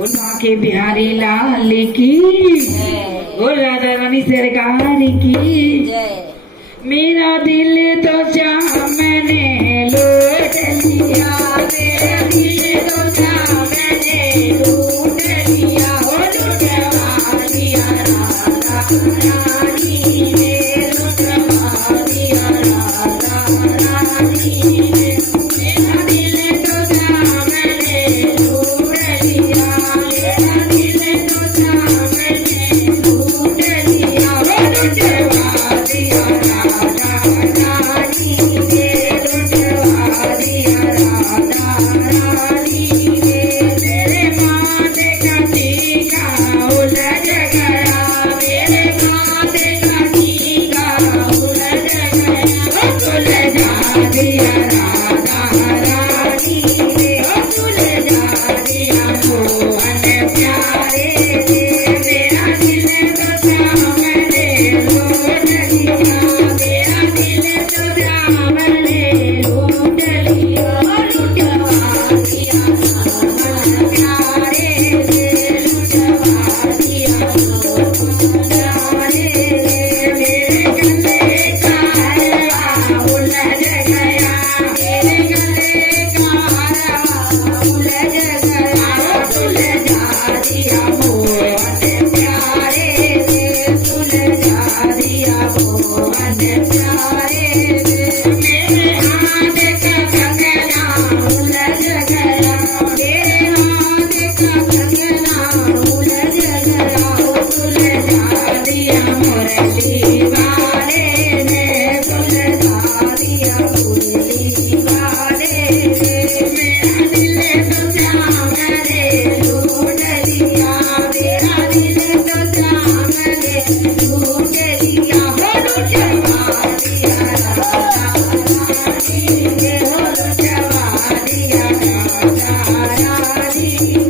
के बिहारी लाल की और राधा रानी सरकार की मेरा दिल तो मैंने लौट लिया मेरा दिल तो मैंने लूट लिया हो लुटवा दिया राधा रानी ने लुटवा दिया राधा रानी ने मेरा दिल तो मैंने लूट लिया मेरा दिल तो मैंने लूट लिया हो लुटवा दिया राधा रानी ने लुटवा दिया राधा रानी ने मेरे माथे का टीका उलझ गया मेरे माथे का टीका उलझ गया सुलझा दिया राधा रानी ने सुलझा दिया मोहन प्यारे ने मेरा दिल तो मैंने लूट लिया मेरा दिल तो मैंने लूट लिया लुटवा दिया मोहन प्यारे ने लुटवा दिया मोहन प्यारे ने मेरे गले का हलवा उलझ गया मेरे गले का हलवा उलझ गया सुलझा दिया मोहन प्यारे ने सुलझा दिया मोहन प्यारे ने मेरे हाथ का कंगना उलझ गया मेरे हाथ का कंगना उलझ गया सुलझा दिया मुरली वाले ने सुलझा दिया मुरली वाले ने मेरा दिल तो मैंने लूट लिया मेरा दिल तो मैंने लूट लिया हो लुटवा दिया राधा रानी ने हो लुटवा दिया राधा रानी